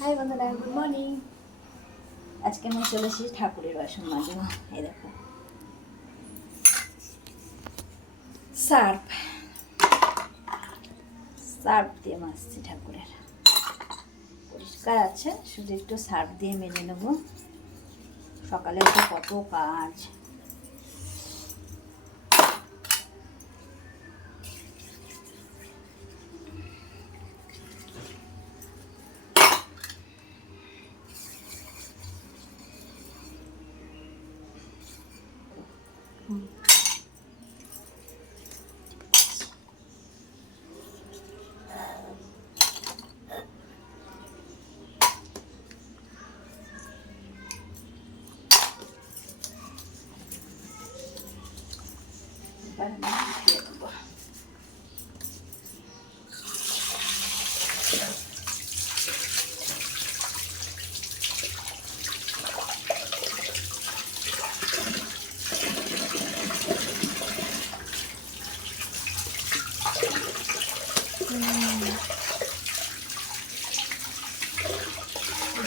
High বন্ধুরা, good morning. আজকে আমি চলে এসেছি ঠাকুরের বাসন মাজবো। এই দেখো, সার্ফ সার্ফ দিয়ে মাজছি। ঠাকুরের পরিষ্কার আছে, শুধু একটু সার্ফ দিয়ে মেজে নেব। সকালে তো কত কাজ।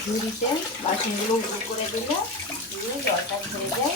ঝুড়িতে বাসনগুলো উঁচু করে দিলে দিয়ে জলটা ঝরে যায়।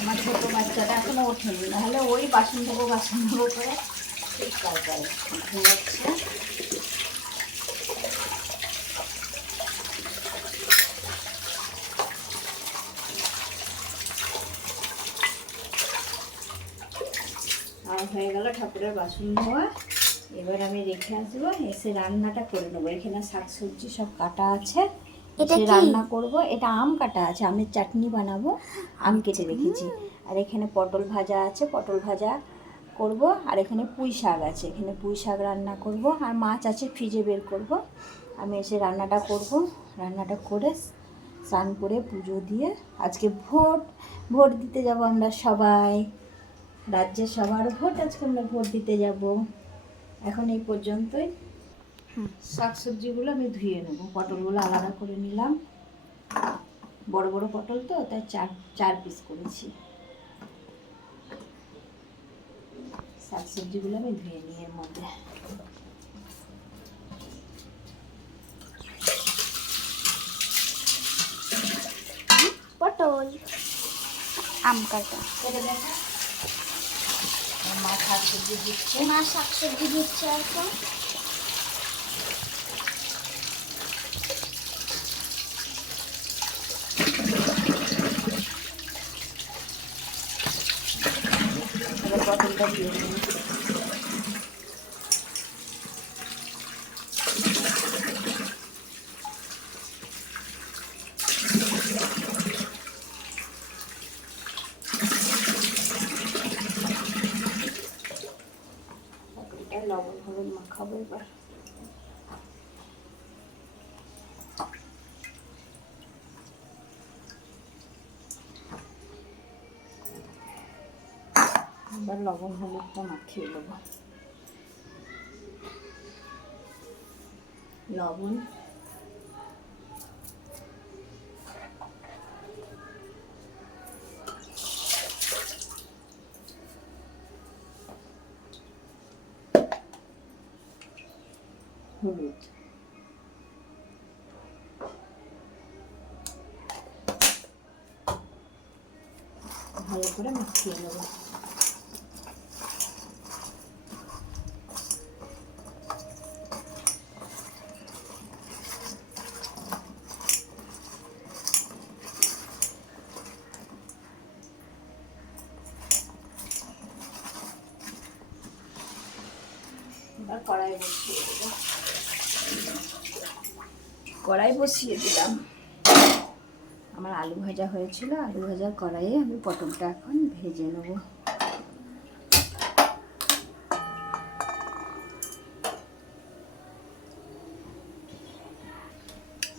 আমার ছোটো বাচ্চাটা এখনো ওঠেনি, নাহলে ওই বাসন ধোবো করে চিৎকার করে ঘুমাচ্ছে। আর হয়ে গেল ঠাকুরের বাসন ধোয়া। এবার আমি রেখে আসবো, এসে রান্নাটা করে নেবো। এখানে শাকসবজি সব কাটা আছে, এটা রান্না করব। এটা আম কাটা আছে, আমের চাটনি বানাবো, আম কেটে রেখেছি। আর এখানে পটল ভাজা আছে, পটল ভাজা করব। আর এখানে পুঁই শাক আছে, এখানে পুঁই শাক রান্না করব। আর মাছ আছে, ফ্রিজে বের করব। আমি এসে রান্নাটা করব। রান্নাটা করে স্নান করে পুজো দিয়ে আজকে ভোট দিতে যাব আমরা সবাই। রাজ্যের সবার ভোট, আজকে আমরা ভোট দিতে যাব। এখন এই পর্যন্তই। শাকসবজিগুলো আমি ধুয়ে নেব। পটলগুলো আলাদা করে নিলাম, বড় বড় পটল তো, তাই চার পিস করেছি। শাকসবজিগুলো আমি ধুয়ে নিই। এর মধ্যে পটল, আম কাটা। মা শাকসবজি দিচ্ছে, এখন পটলটা দিয়ে দেবো। লবণ হলুদ মাখাবো এবার। এবার লবণ হলুদটা মাখিয়ে দেবো। লবণ, হলুদ, ভালো করে মাখিয়ে নেব। এবার কড়াই বসিয়ে দিলাম। আমার আলু ভাজা হয়েছিল, আলু ভাজার কড়াইয়ে আমি পটলটা এখন ভেজে নেব।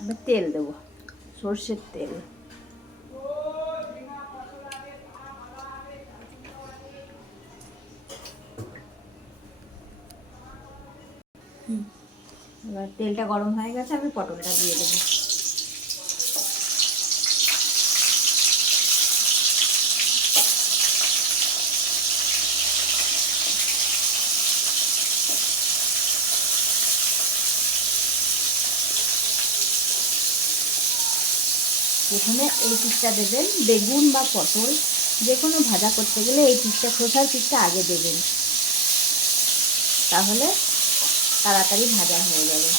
এবার তেল দেবো, সর্ষের তেল। এবার তেলটা গরম হয়ে গেছে, আমি পটলটা দিয়ে দেবো। প্রথমে এই পিসটা দেবেন, বেগুন বা পটল যে কোনো ভাজা করতে গেলে এই পিসটা, খোসার পিসটা আগে দেবেন, তাহলে তাড়াতাড়ি ভাজা হয়ে যাবে।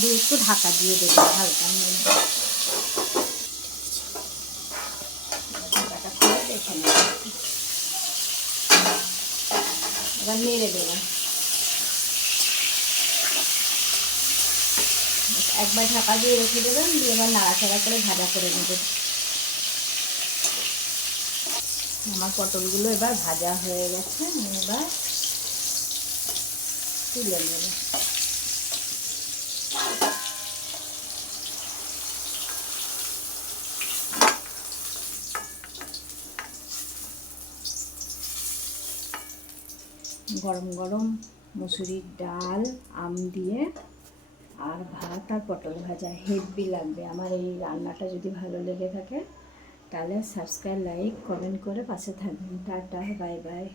দিয়ে একটু ঢাকা দিয়ে দেবেন হালকার মধ্যে। ঢাকাটা খুলে দেখে নেবেন, এবার নেড়ে দেবেন। একবার ঢাকা দিয়ে রেখে দেবেন, দিয়ে এবার নাড়াচাড়া করে ভাজা করে নেবেন। আমার পটলগুলো এবার ভাজা হয়ে গেছে, এবার তুলে নেব। গরম গরম মুসুরির ডাল, আম দিয়ে আর ভাত আর পটল ভাজা হেভি লাগবে। আমার এই রান্নাটা যদি ভালো লেগে থাকে তাহলে সাবস্ক্রাইব, লাইক, কমেন্ট করে পাশে থাকবেন। Tata, bye bye.